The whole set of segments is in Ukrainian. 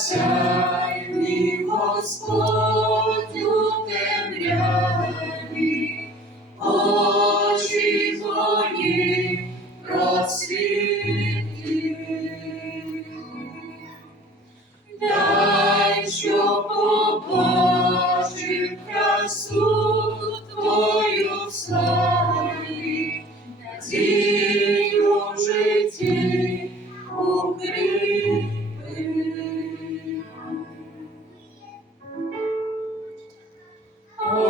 засяй мій у темряві, очі твої просвіти. Дай, що побачив красу твою в славі,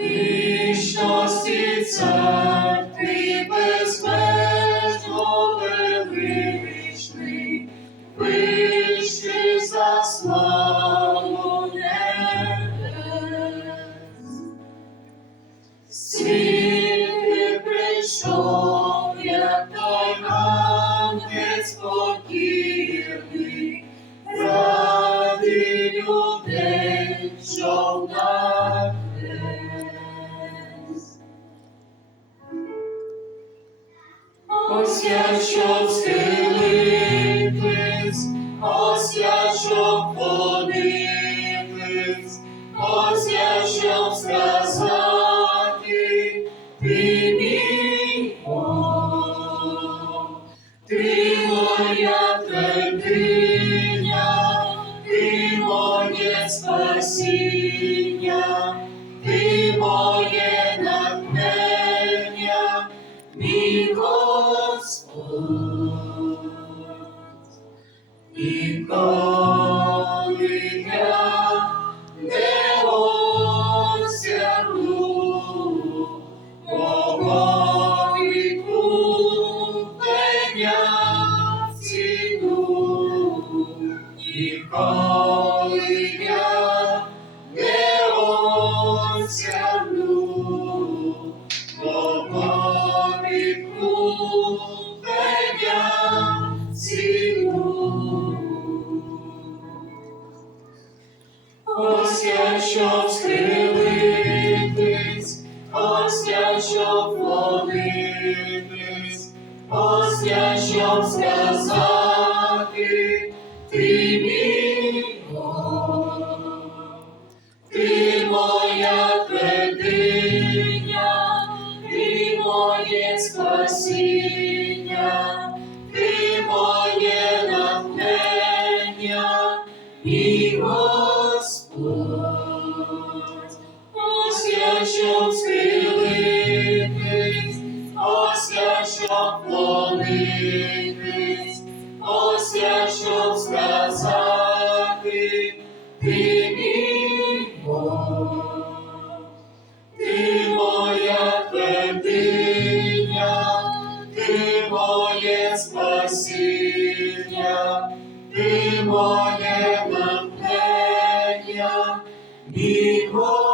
Вічності цар, Ось я щоб схилитись, ось я щоб понитись, ось я щоб сказати, ти мій Бог, ти моя твердиня, ти моє спасіння, ти моє Господь. І коли я не осягну щоб схилитись, ось я щоб молитись, ось я щоб сказати, ти мій Бог, ти моя твердиня, ти моє спасіння, ти моє натхнення, мій Господь. Щоб схилитись, ось я щоб молитись, ось я щоб сказати, ти мій Бог. Ти моя твердиня, ти моє спасіння, ти моє натхнення, мій Господь.